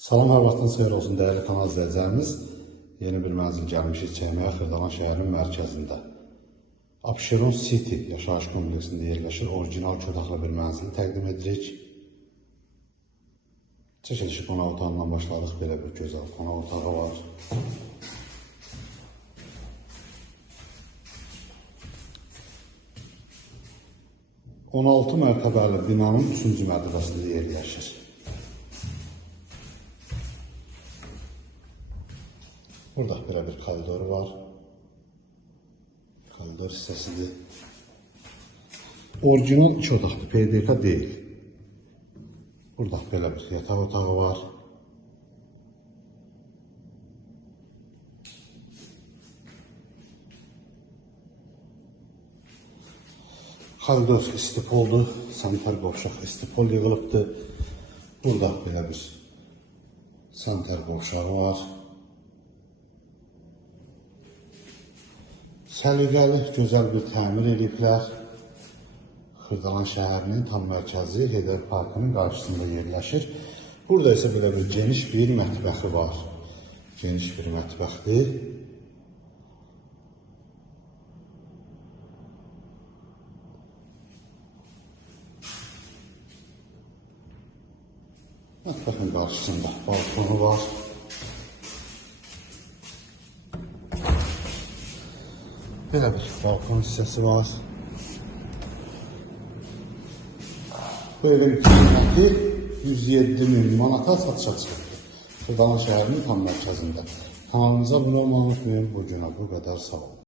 Salam, hər vaxtınız xeyir olsun dəyərli kanal izləyicilərimiz. Yeni bir mənzil gəlmişik çəkməyə Xırdalan şəhərinin mərkəzində. Abşeron City yaşayış kompleksində yerləşir. Orijinal 2 otaqlı bir mənzili təqdim edirik. Çəkilişi qonaq otağından başladıq. Belə bir gözəl qonaq otağı var. (16 mərtəbəli binanın 3-cü mərtəbəsində yerləşir. Burada belə bir koridoru var. Koridor hissəsidir. Orijinal 2 otaqlı, PDK deyil. Burada belə bir yataq otağı var. Koridor istipoldur. Sanitar qovşaq istipol yığılıbdır. Burada belə bir sanitar qovşağı var. Səliqəli, gözəl bir təmir ediblər. Xırdalan şəhərinin tam mərkəzi Heydər Parkının qarşısında yerləşir. Burada isə belə bir geniş bir mətbəxi var. Geniş bir mətbəxdir. Mətbəxin qarşısında balkonu var. Belə bir balkon hissəsi var. Bu evin qiyməti 107.000 manata satışa çıxırdı. Xırdalan şəhərinin tam mərkəzində. Kanalımıza abunə olmayı unutmayın. Bu günə bu qədər, sağ olun.